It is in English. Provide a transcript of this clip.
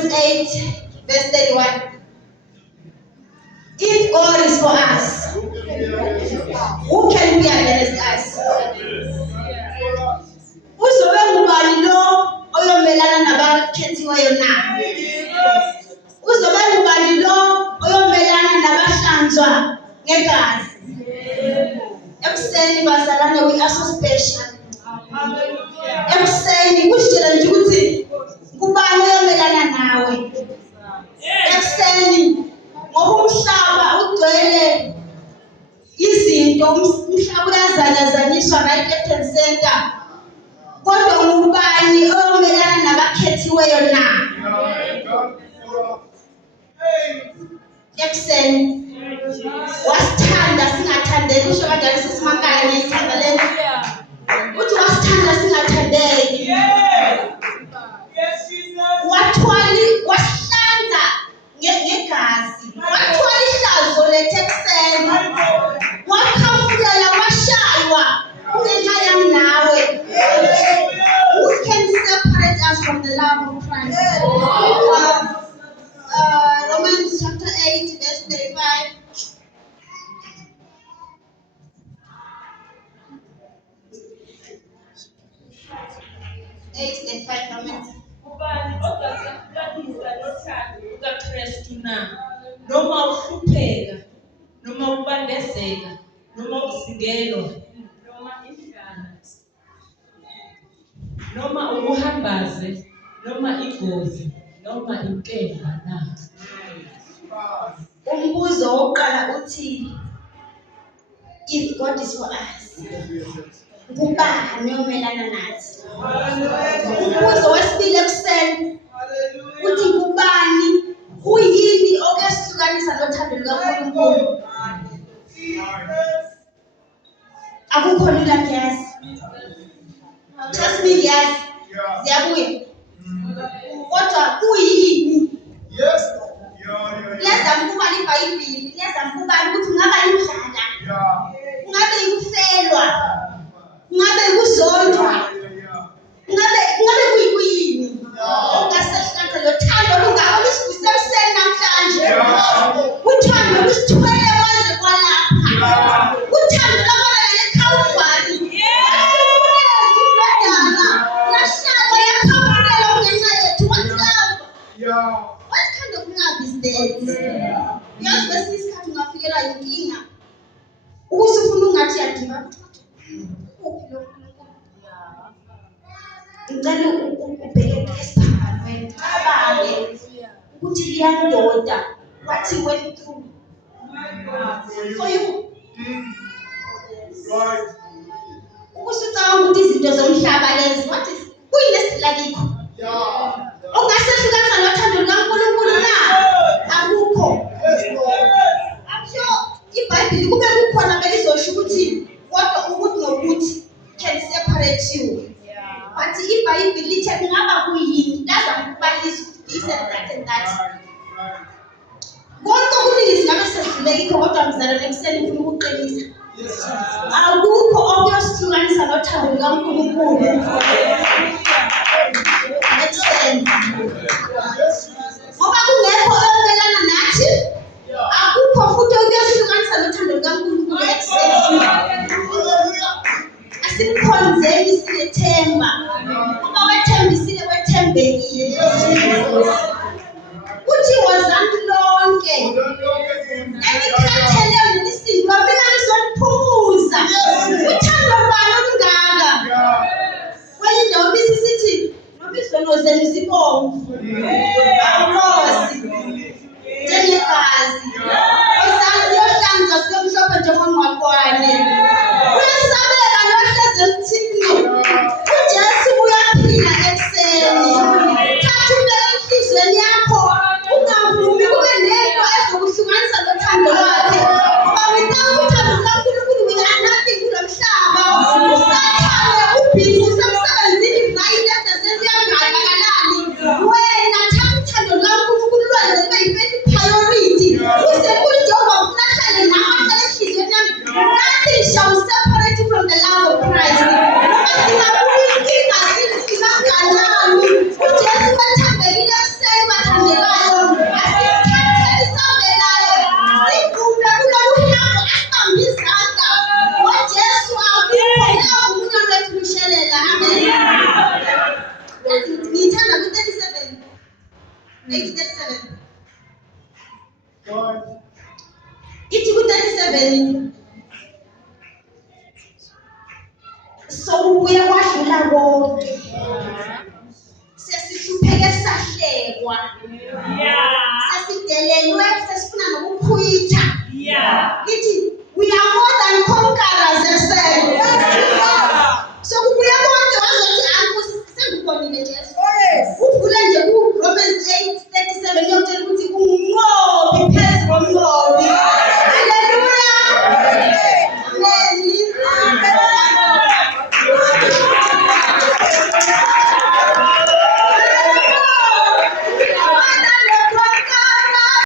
Romans 8, verse 31. If God is for us, who can be against us? Uzobe ngubani lo oyomelana nabakhethiweyo na? Uzobe ngubani lo oyomelana nabahlanzwa ngegazi? Ekuseni bazalwane, we are so special. Ekuseni kushela nje ukuthi kubani oyomelana nawe. Ekuseni ngoba umhlaba ugcwele izinto, umhlaba uyazanyazanyiswa right, left and center. Kodwa ngubani oyomelana nabakhethiweyo na? Ekuseni wasithanda singathandeki, usho kanjani sesimakaya ngiyithanda lento? Uthi wasithanda singathandeki. Wasihlanza ngegazi, wathwala ihlazo lethu ekuseni, wakhafulela washaywa kungenxa yami nawe. Who can separate us from the love of Christ? Romans chapter 8, verse 35. Ubani ozasihlukanisa nothando lukaKristu na? Noma uhlupheka, noma ukubandezeka, noma ukuzingelwa, noma indlala, noma ukuhambaze, noma ingozi, noma inkemba na? Umbuzo wokuqala uthi, if God is for us, ngubani omelana nathi? Umbuzo wesibili ekuseni uthi ngubani, uyini okuyasihlukanisa nothando lukaNkulunkulu? Akukho lula ngiyazi. Trust me ngiyazi. Ziyabuya. Kodwa kuyini? Liyazama ukubala iBhayibhili, liyazama ukubala ukuthi kungaba indlala, kungabe yikufelwa, kungabe yikuzondwa, kungabe kuyini ongasehlukanisa nothando olungako olusivuse ekuseni namhlanje. Uthando olusithwele kwaze kwalapha, uthando lwabala eKhalvari. Lahlala yakhafulela kungenxa yethu. What kind of love is that? Yazi kwesinye isikhathi ungafikelwa yinkinga ukuze ufuna ungathi yadiva. Ngicela ubheke esiphakamiwe, ucabange ukuthi liyandoda what he went through for you. Ukusicabanga ukuthi izinto zomhlaba lezi kuyini esidla kikho ongasehlukanisa nothando lukaNkulunkulu na? Akukho. iBhayibhili kube kukhona belizosho ukuthi kodwa ukuthi nokuthi can separate you. But iBhayibhili lithe kungaba kuyini, lazama ukubalisa this and that. Konke okuningi singabe sesidlulekikho, kodwa mzalwane ekuseni ngifuna ukuqinisa. Akukho okuyosihlukanisa nothando lukaNkulunkulu. Ngoba kungekho oyomelana nathi, akukho futhi okuyosihlukanisa nothando lukaNkulunkulu ekuseni. Asimkhonzeni sinethemba, ngoba wethembisile wethembekile. Uthi wozani lonke enikhathele ngelisindwa mina ngizoliphumuza. Uthando bani olungaka? Kwenye indawo bisi sithi noma izono zenu zibomvu, 37. Ithi ku-37 sokubuya kwadlula konke sesihlupheke sahlekwa sesidelelwe sesifuna nokukhwitha ithi we are more than conquerors themselves. Sokubuya konke wazothi sengibonile Jesu uvule nje ku-Romans 8:37 yokutshela ukuthi